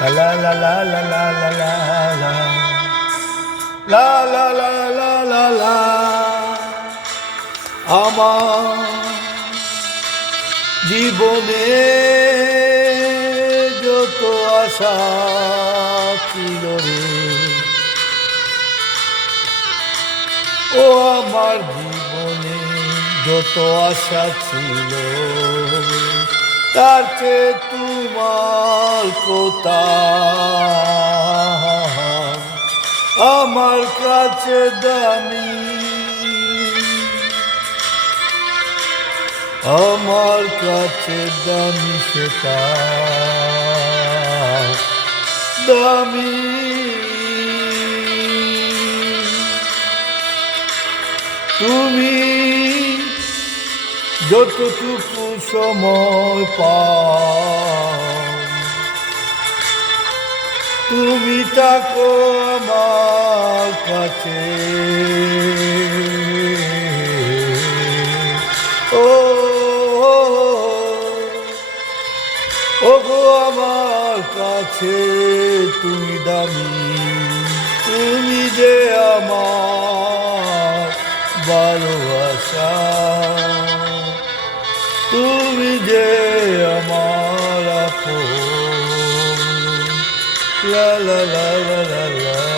La la la la la la la la la la la la la la la আমার জীবনে যত আশা ছিল রে ও আমার জীবনে যত আশা ছিল তার চেয়ে তোমার কথা আমার কাছে দামি আমার কাছে দামি সেটা দামি তুমি যতটুকু সময় পাও তুমি থাকো আমার কাছে ও ওগো আমার কাছে তুমি দামি তুমি যে আমার ভালোবাসা তুমি যে আমার আপন লা লা লা লা লা লা